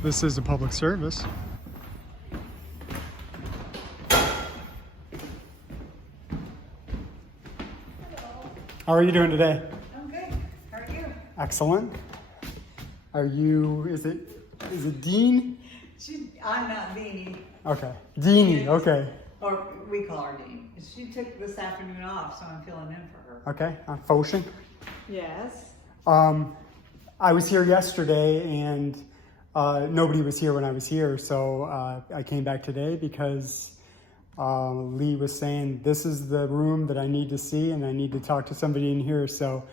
This is a public service. How are you doing today? I'm good. How are you? Excellent. Are you, is it Dean? I'm not Deanie. Okay. Deanie, okay. Or we call her Dean. She took this afternoon off, so I'm filling in for her. Okay, I'm Foshin. Yes. I was here yesterday and nobody was here when I was here, so I came back today because Lee was saying this is the room that I need to see and I need to talk to somebody in here, so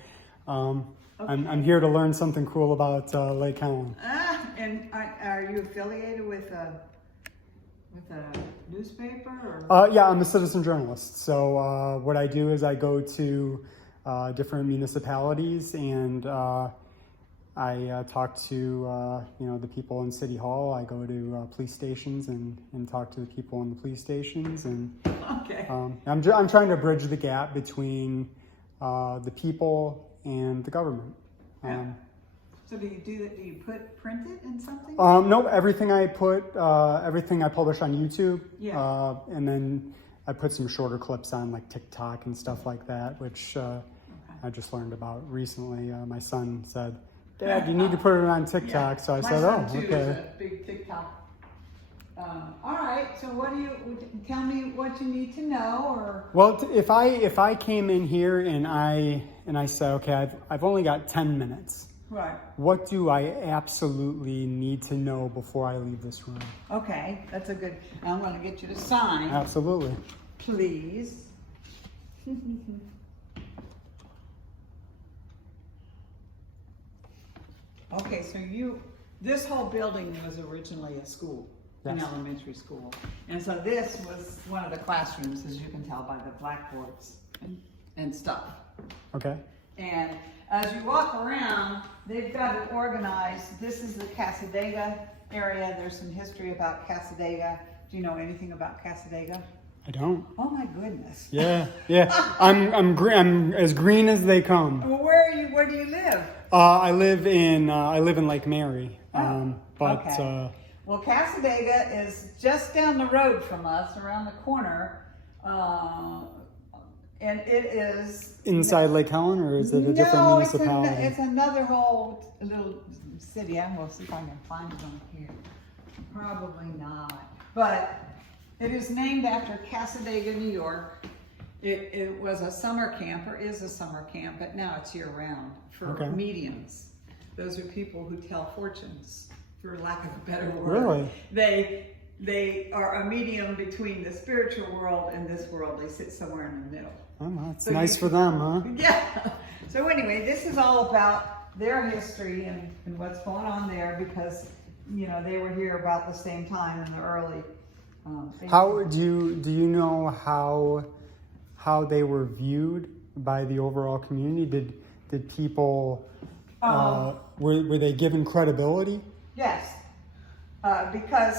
okay. I'm here to learn something cool about Lake Helen. And are you affiliated with a newspaper? Or? Yeah, I'm a citizen journalist, so what I do is I go to different municipalities and I talk to the people in City Hall. I go to police stations and talk to the people in the police stations, and okay. I'm trying to bridge the gap between the people and the government. So do you do that? Do you print it in something? No, everything I publish on YouTube. Yeah. And then I put some shorter clips on like TikTok and stuff like that, which I just learned about recently. My son said, "Dad, you need to put it on TikTok." Yeah. So I said, "Oh, okay." My son too is a big TikTok. All right. So tell me what you need to know, or? Well, if I came in here and I said, okay, I've only got 10 minutes. Right. What do I absolutely need to know before I leave this room? Okay, that's a good. I'm going to get you to sign. Absolutely. Please. Okay, so this whole building was originally a school, an elementary school. And so this was one of the classrooms, as you can tell by the blackboards and stuff. Okay. And as you walk around, they've got it organized. This is the Cassadaga area. There's some history about Cassadaga. Do you know anything about Cassadaga? I don't. Oh my goodness. Yeah. I'm as green as they come. Well, where do you live? I live in Lake Mary. Okay. Well, Cassadaga is just down the road from us, around the corner, and it is inside Lake Helen, or is it a different municipality? It's another whole little city. I'm going to see if I can find it on here. Probably not, but it is named after Cassadaga, New York. It was a summer camp, or is a summer camp, but now it's year-round for mediums. Those are people who tell fortunes, for lack of a better word. Really? They are a medium between the spiritual world and this world. They sit somewhere in the middle. Oh, that's nice for them, huh? Yeah. So anyway, this is all about their history and what's going on there, because they were here about the same time in the early. How do you know how they were viewed by the overall community? Did people were they given credibility? Yes, because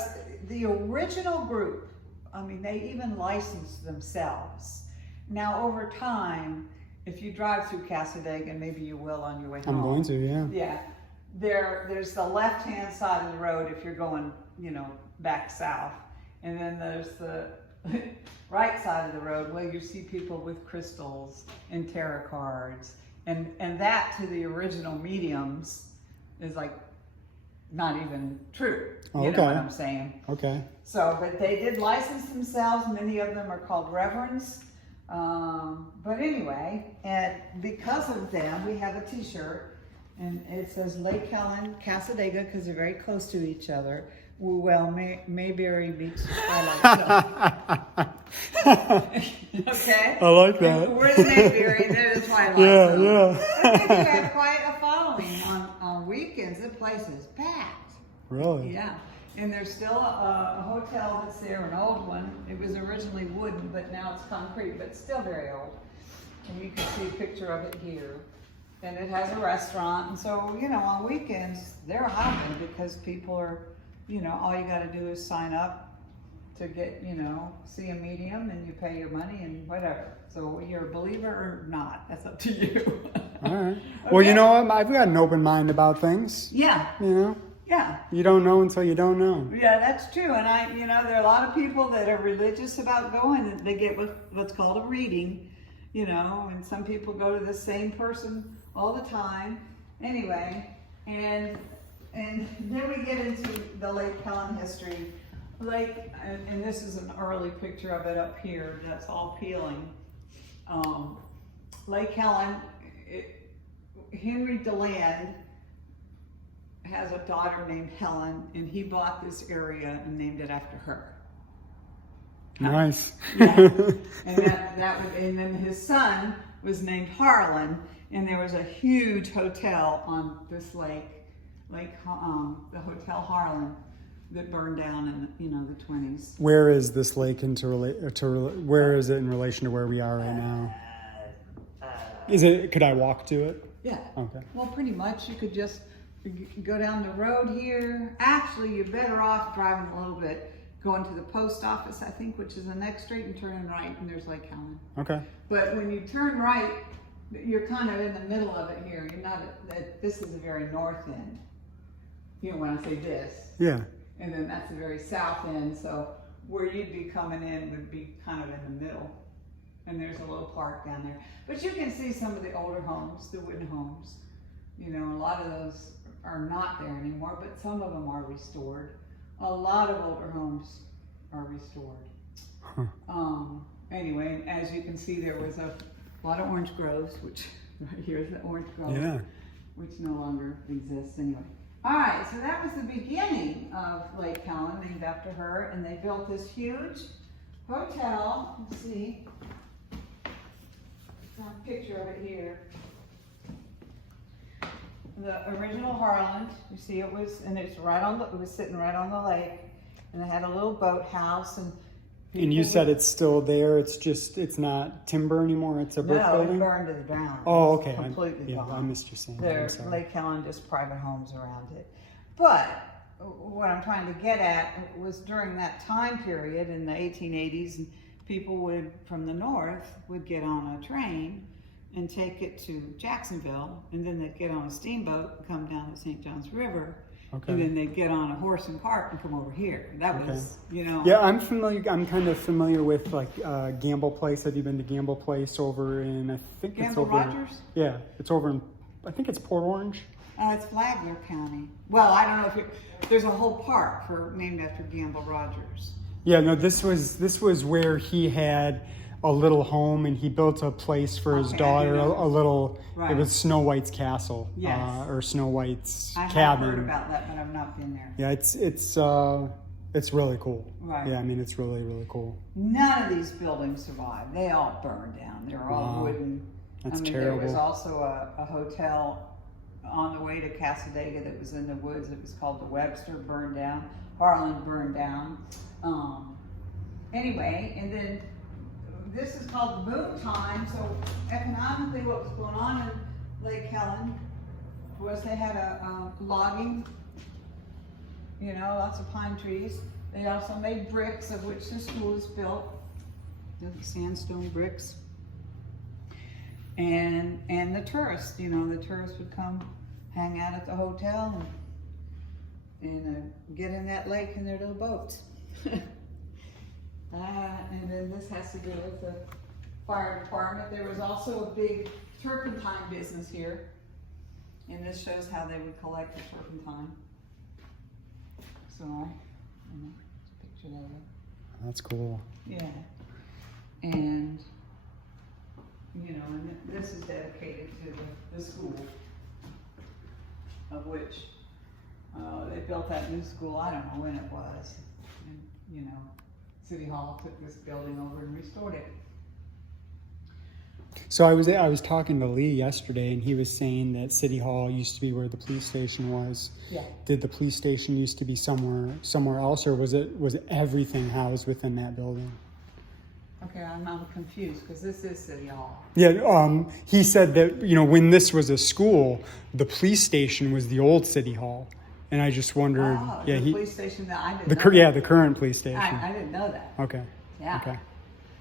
the original group, they even licensed themselves. Now over time, if you drive through Cassadaga, and maybe you will on your way home. I'm going to, yeah. Yeah, there's the left-hand side of the road if you're going, back south. And then there's the right side of the road where you see people with crystals and tarot cards. And that, to the original mediums, is like not even true. You know what I'm saying? Okay. So, but they did license themselves. Many of them are called reverends. But anyway, and because of them, we have a t-shirt. And it says Lake Helen, Cassadaga, because they're very close to each other. Well, Mayberry meets Twilight Zone. Okay? I like that. And where's Mayberry? There's Twilight Zone. Yeah. But they have quite a following on weekends. The place is packed. Really? Yeah. And there's still a hotel that's there, an old one. It was originally wooden, but now it's concrete, but still very old. And you can see a picture of it here. And it has a restaurant. And so, on weekends, they're hopping because people are, all you got to do is sign up to get, see a medium, and you pay your money and whatever. So you're a believer or not, that's up to you. All right. Okay. Well, I've got an open mind about things. Yeah. Yeah. You don't know until you don't know. Yeah, that's true. And there are a lot of people that are religious about going, and they get what's called a reading, and some people go to the same person all the time. Anyway, and then we get into the Lake Helen history. And this is an early picture of it up here. That's all peeling. Lake Helen, Henry DeLand has a daughter named Helen, and he bought this area and named it after her. Nice. Yeah. And then his son was named Harlan, and there was a huge hotel on this lake, the Hotel Harlan, that burned down in the 20s. Where is this lake where is it in relation to where we are right now? Could I walk to it? Yeah. Okay. Well, pretty much. You could just go down the road here. Actually, you're better off driving a little bit, going to the post office, I think, which is the next street, and turning right, and there's Lake Helen. Okay. But when you turn right, you're kind of in the middle of it here. You're not this is the very north end. When I say this. Yeah. And then that's the very south end. So where you'd be coming in would be kind of in the middle. And there's a little park down there. But you can see some of the older homes, the wooden homes. A lot of those are not there anymore, but some of them are restored. A lot of older homes are restored. Huh. Anyway, as you can see, there was a lot of orange groves, which right here is the orange grove, yeah, which no longer exists anyway. All right, so that was the beginning of Lake Helen, named after her, and they built this huge hotel. Let's see. There's a picture of it here. The original Harlan, you see it was sitting right on the lake, and they had a little boathouse. And you said it's still there. It's not timber anymore. It's a brick building. No, it burned to the ground. Oh, okay. Completely gone. I missed you saying There's that. Lake Helen, just private homes around it. But what I'm trying to get at was during that time period in the 1880s, and people from the north would get on a train and take it to Jacksonville, and then they'd get on a steamboat and come down the St. Johns River. Okay. And then they'd get on a horse and cart and come over here. That was, Yeah, I'm familiar. I'm kind of familiar with Gamble Place. Have you been to Gamble Place over in? I think Gamble it's over. Rogers? Yeah, it's over in. I think it's Port Orange. It's Flagler County. Well, I don't know if there's a whole park named after Gamble Rogers. Yeah, no, this was where he had a little home, and he built a place for his daughter, a little. Right. It was Snow White's castle, yes. Or Snow White's cabin. I have heard about that, but I've not been there. Yeah, it's really cool. Right. Yeah, I mean it's really, really cool. None of these buildings survived. They all burned down. They were all wooden. That's terrible. There was also a hotel on the way to Cassadaga that was in the woods. It was called the Webster, burned down. Harlan burned down. Anyway, and then this is called the boom time. So economically, what was going on in Lake Helen was they had a logging, lots of pine trees. They also made bricks, of which the school is built, the sandstone bricks. And the tourists, the tourists would come hang out at the hotel and get in that lake in their little boats. And then this has to do with the fire department. There was also a big turpentine business here. And this shows how they would collect the turpentine. So, picture that. That's cool. Yeah. And, and this is dedicated to the school, of which they built that new school, I don't know when it was. And, City Hall took this building over and restored it. So I was talking to Lee yesterday, and he was saying that City Hall used to be where the police station was. Yeah. Did the police station used to be somewhere else, or was everything housed within that building? Okay, I'm confused because this is City Hall. Yeah, he said that when this was a school, the police station was the old City Hall. And I just wondered, the police station that I didn't know. The current police station. I didn't know that. Okay. Yeah. Okay.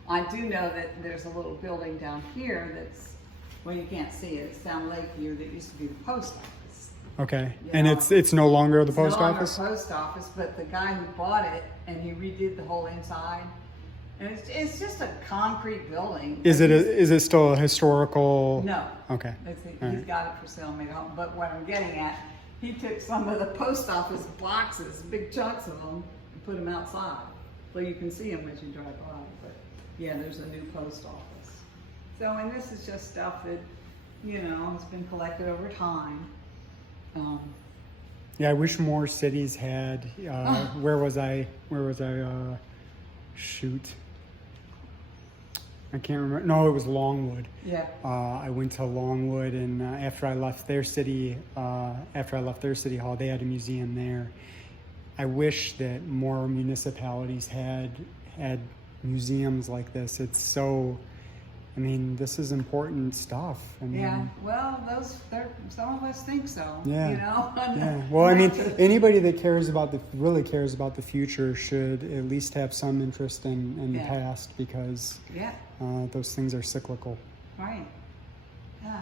I do know that there's a little building down here that's, well, you can't see it. It's down Lakeview that used to be the post office. Okay. You And know, it's no longer the it's post no longer office? post office, but the guy who bought it and he redid the whole inside. And it's just a concrete building. Is it still a historical? No. Okay. He's got it for sale, made home. But what I'm getting at, he took some of the post office boxes, big chunks of them, and put them outside. So you can see them as you drive by. But yeah, there's a new post office. So, and this is just stuff that, you know, has been collected over time. Yeah, I wish more cities had. Where was I? Shoot. I can't remember. No, it was Longwood. Yeah. I went to Longwood, and after I left their city hall, they had a museum there. I wish that more municipalities had museums like this. It's so. I mean, this is important stuff. I mean, Yeah, well, some of us think so. Yeah. You know. Yeah. Well, I mean, anybody that really cares about the future should at least have some interest in the Yeah. past, because Yeah. those things are cyclical. Right. Yeah.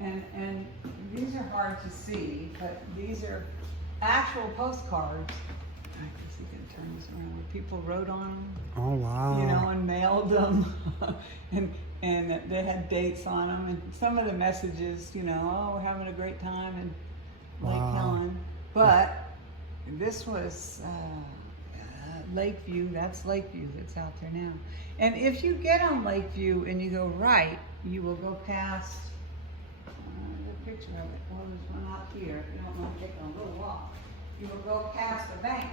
And these are hard to see, but these are actual postcards. I guess you can turn this around, where people wrote on them. Oh wow. You know, and mailed them, and they had dates on them, and some of the messages, you know, oh, we're having a great time in Lake Helen. But this was Lakeview. That's Lakeview that's out there now. And if you get on Lakeview and you go right, you will go past the picture of it. Well, there's one out here. If you don't want to take a little walk, you will go past the bank.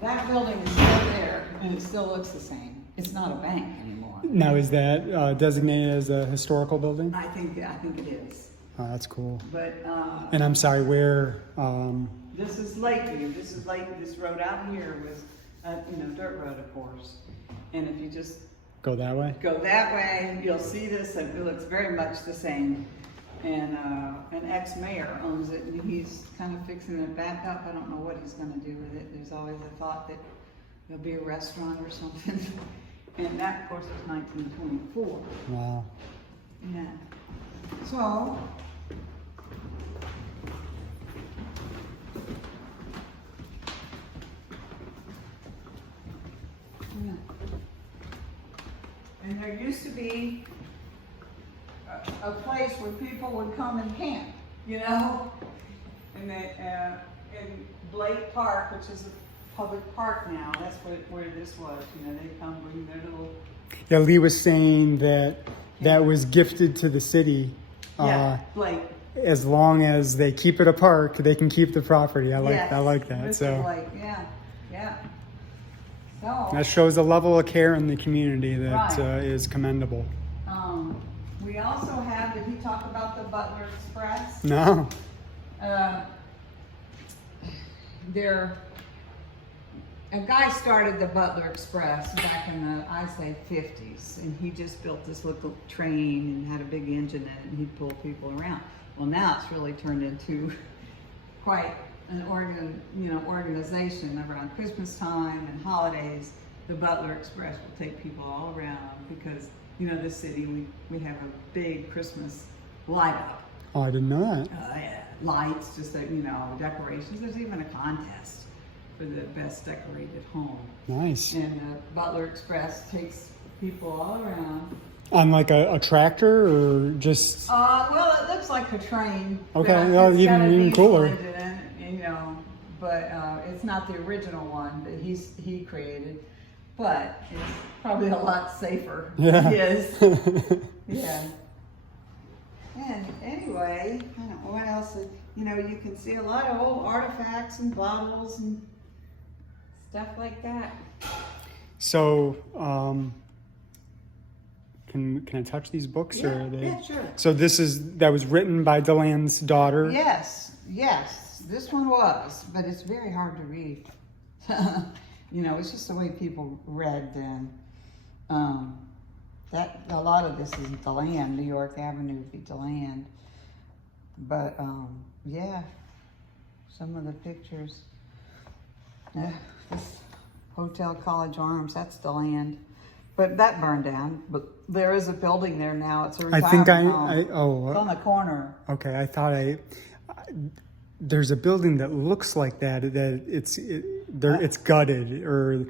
That building is still there, and it still looks the same. It's not a bank anymore. Now, is that designated as a historical building? I think it is. Oh, that's cool. But And I'm sorry, where? this is Lakeview. This road out here was, dirt road, of course. And if you just Go that way? go that way, you'll see this, and it looks very much the same. And an ex-mayor owns it, and he's kind of fixing it back up. I don't know what he's going to do with it. There's always a thought that there'll be a restaurant or something. And that, of course, is 1924. Wow. Yeah. So, yeah. And there used to be a place where people would come and camp, you know? And they, in Blake Park, which is a public park now, that's where this was, you know, they come bring their little... Yeah, Lee was saying that was gifted to the city. Blake. As long as they keep it a park, they can keep the property. I like that. Mr. So Blake, yeah. So that shows a level of care in the community that Right. is commendable. we also have, did he talk about the Butler Express? No. A guy started the Butler Express back in the, I say, 50s, and he just built this little train and had a big engine in it, and he'd pull people around. Well, now it's really turned into quite an organization around Christmas time and holidays. The Butler Express will take people all around because, you know, this city, we have a big Christmas light up. Oh, I didn't know that. Lights, just, decorations. There's even a contest for the best decorated home. Nice. And Butler Express takes people all around. On like a tractor or just? Well, it looks like a train. Okay, It's well, got a even diesel cooler. engine in it, but it's not the original one that he created. But it's probably a lot safer than his. Yeah. And anyway, I don't know what else. You can see a lot of old artifacts and bottles and stuff like that. So, can I touch these books, or are they? Yeah, sure. So that was written by Delen's daughter. Yes, this one was, but it's very hard to read. It's just the way people read then. That a lot of this is Deland, New York Avenue would be Deland. But some of the pictures. This Hotel College Arms, that's the land. But that burned down, but there is a building there now. It's a I retirement think home. It's oh, on the corner. okay. I thought there's a building that looks like that it's gutted or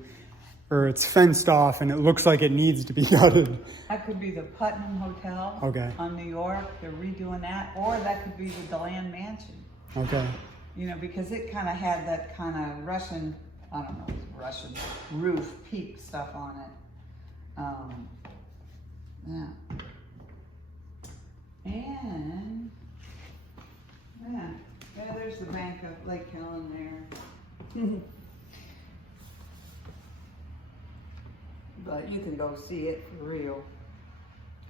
it's fenced off and it looks like it needs to be gutted. That could be the Putnam Hotel on New York. They're redoing that. Or that could be the DeLand Mansion. Okay. You know, because it kind of had that kind of Russian, I don't know, Russian roof peak stuff on it. Yeah. And, yeah, there's the Bank of Lake Helen there. But you can go see it for real.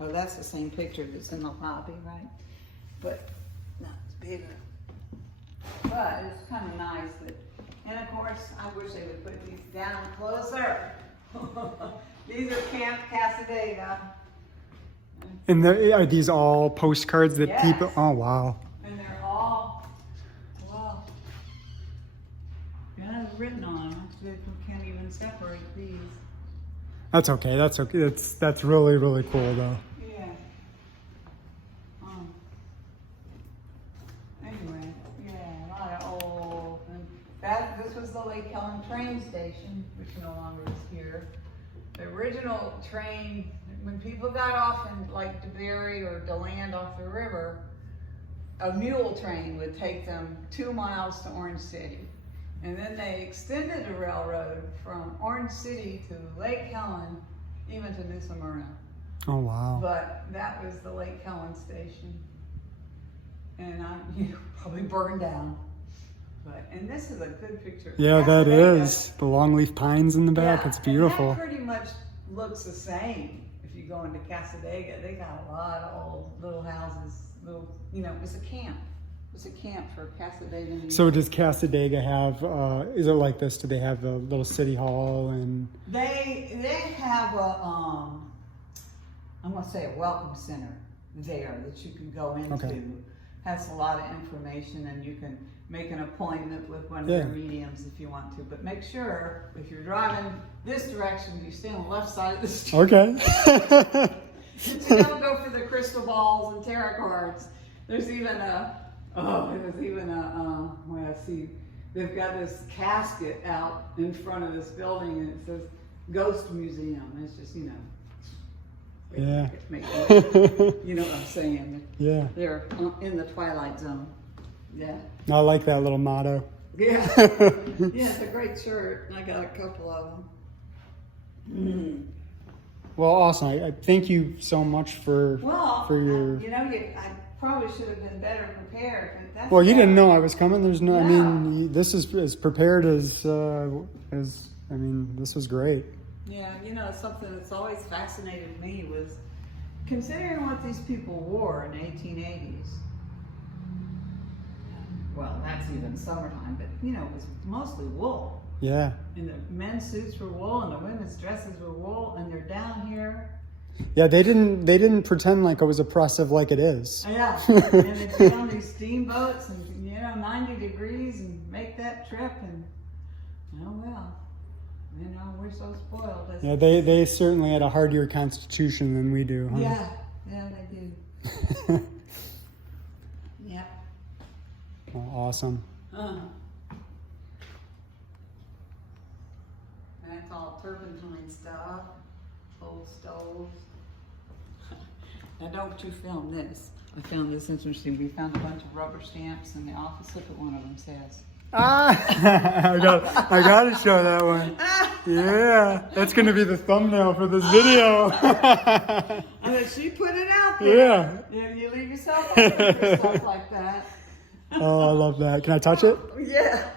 Oh, that's the same picture that's in the lobby, right? But not as bigger. But it's kind of nice that, and of course, I wish they would put these down closer. These are Camp Casadega. And are these all postcards that Yes. people? Oh wow. And they're all, well, yeah, it's written on them. Actually, we can't even separate these. That's okay. That's okay. That's really, really cool though. Yeah. Anyway, yeah, a lot of old. And this was the Lake Helen train station, which no longer is here. The original train, when people got off in like DeBerry or DeLand off the river, a mule train would take them 2 miles to Orange City. And then they extended the railroad from Orange City to Lake Helen, even to New Smyrna. Oh wow. But that was the Lake Helen station. And probably burned down. And this is a good picture. Yeah, that Casadega. is. The longleaf pines in the back. Yeah, It's beautiful. And that pretty much looks the same if you go into Casadega. They got a lot of old little houses, it's a camp. It's a camp for Casadega. So does Casadega have, is it like this? Do they have a little city hall and? They have I'm gonna say a welcome center there that you can go into. Okay. Has a lot of information and you can make an appointment with one of their mediums if you want to. But make sure if you're driving this direction, you stay on the left side of the street. Okay. You don't go for the crystal balls and tarot cards. There's even they've got this casket out in front of this building and it says Ghost Museum. It's just, Yeah. You know what I'm saying? Yeah. They're in the Twilight Zone. Yeah. I like that little motto. Yeah. Yeah, it's a great shirt. I got a couple of them. Well, awesome. I thank you so much for your. I probably should have been better prepared. But Well, you didn't know I was coming. There's no. Yeah. I mean, this is as prepared as. I mean, this was great. Yeah, something that's always fascinated me was considering what these people wore in the 1880s. Well, that's even summertime, but it was mostly wool. Yeah. And the men's suits were wool, and the women's dresses were wool, and they're down here. Yeah, they didn't pretend like it was oppressive like it is. Yeah, and they'd be on these steamboats, and 90 degrees, and make that trip, and we're so spoiled. Yeah, they certainly had a hardier constitution than we do. Huh? Yeah, they do. Yeah. Well, awesome. That's all turpentine stuff, old stoves. Now don't you film this. I found this interesting. We found a bunch of rubber stamps in the office. Look at one of them says. I got to show that one. Yeah, that's going to be the thumbnail for this video. And then she put it out there. Yeah. You leave yourself open for stuff like that. Oh, I love that. Can I touch it? Yeah,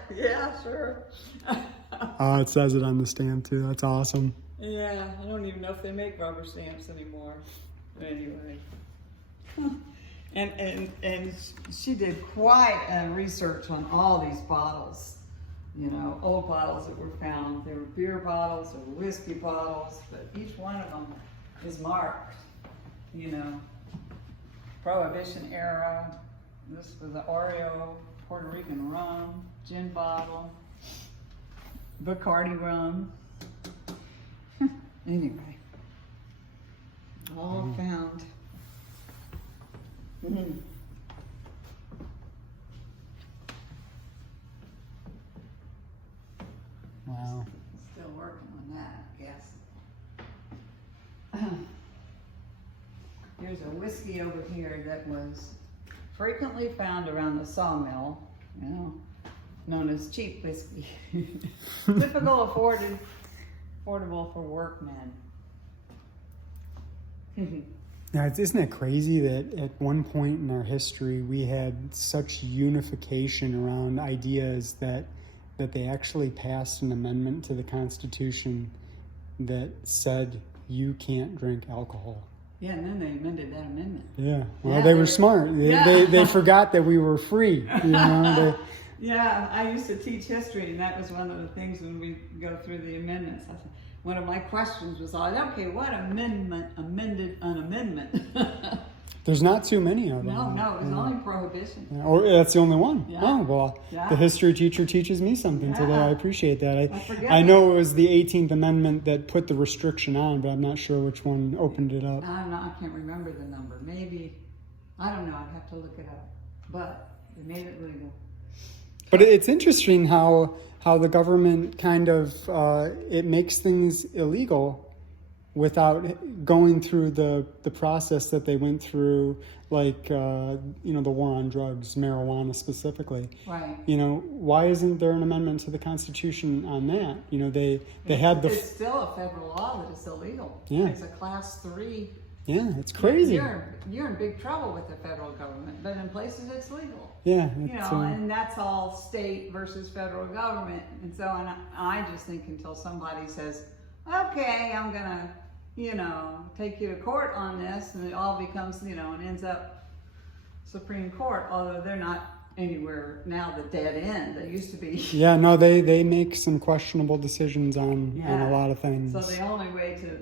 sure. Oh, it says it on the stand too. That's awesome. Yeah, I don't even know if they make rubber stamps anymore. But anyway. And she did quite a research on all these bottles. Old bottles that were found. There were beer bottles, there were whiskey bottles, but each one of them is marked. Prohibition era. This was the Oreo Puerto Rican rum, gin bottle, Bacardi rum. Anyway, all found. Wow. Still working on that, I guess. Here's a whiskey over here that was frequently found around the sawmill, you know, known as cheap whiskey. Typical affordable for workmen. Now, isn't it crazy that at one point in our history we had such unification around ideas that they actually passed an amendment to the Constitution that said you can't drink alcohol? Yeah, and then they amended that amendment. Yeah, well, Yeah, they were smart. They forgot that we were free. You know, Yeah, I used to teach history, and that was one of the things when we go through the amendments. One of my questions was, okay, what amendment amended an amendment? There's not too many of them. No, it was only prohibition. Yeah, or that's the only one. Yeah. Oh, well, Yeah. The history teacher teaches me something today. I appreciate that. forget I know it was the 18th Amendment that put the restriction on, but I'm not sure which one opened it up. I can't remember the number. Maybe, I don't know, I'd have to look it up. But they made it legal. But it's interesting how the government kind of, it makes things illegal without going through the process that they went through, like, the war on drugs, marijuana specifically. Right. Why isn't there an amendment to the Constitution on that? They had the... It's still a federal law that it's illegal. Yeah. It's a class 3. Yeah, it's crazy. You're in big trouble with the federal government, but in places it's legal. Yeah. And that's all state versus federal government. And so, I just think until somebody says, okay, I'm gonna, take you to court on this, and it all becomes, and ends up Supreme Court, although they're not anywhere now the dead end. They used to be. Yeah, no, they make some questionable decisions on a lot of things. So the only way to,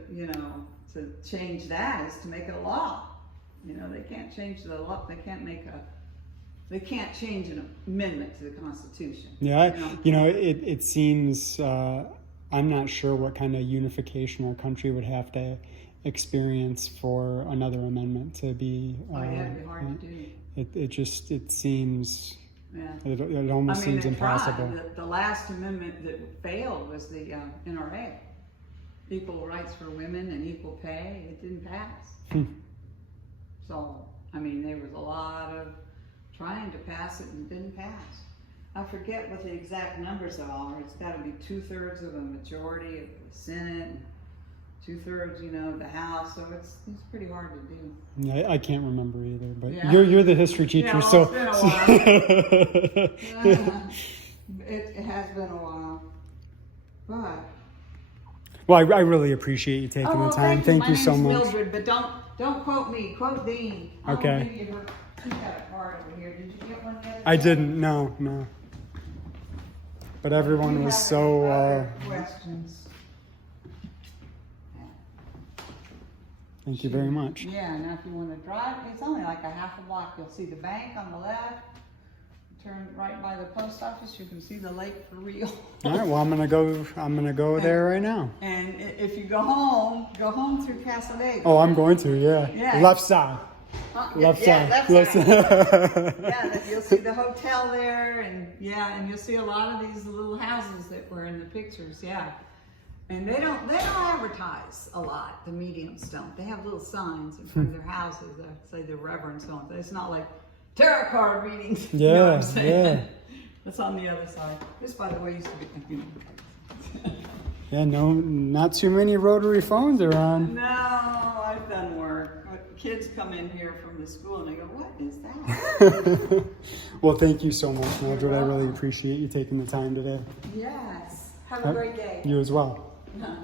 to change that is to make it a law. They can't change the law. They can't change an amendment to the Constitution. Yeah, it seems, I'm not sure what kind of unification our country would have to experience for another amendment to be. It'd be hard to do. It seems, Yeah. it almost seems they impossible. tried. The last amendment that failed was the NRA. Equal rights for women and equal pay. It didn't pass. So, there was a lot of trying to pass it and it didn't pass. I forget what the exact numbers are. It's got to be 2/3 of a majority of the Senate, and 2/3, of the House. So it's pretty hard to do. Yeah, I can't remember either. But Yeah. you're the history teacher, so. It's been a while. It has been a while, but. Well, I really appreciate you taking the time. Thank you so much. My name's Mildred, but don't quote me. Quote Dean. Okay. I'll give you her. She got a card over here. Did you get one yet? I didn't. No. But everyone was so. Other questions. Thank you very much. Yeah. Now, if you want to drive, it's only like a half a block. You'll see the bank on the left. Turn right by the post office. You can see the lake for real. All right. Well, I'm gonna go there right now. And if you go home through Casa Vega. Oh, I'm going to. Yeah. Yeah. Left side. Left side. Left side. Yeah, you'll see the hotel there, and you'll see a lot of these little houses that were in the pictures. Yeah. And they don't advertise a lot. The mediums don't. They have little signs in front of their houses that say the Reverend so and so. It's not like tarot card readings. Yeah, you know what I'm saying? yeah. That's on the other side. This, by the way, used to be. Yeah, no, not too many rotary phones are on. No, I've done work. Kids come in here from the school and they go, "What is that?" Well, thank you so much, Mildred. I really appreciate you taking the time today. Yes. Have a great day. You as well. No.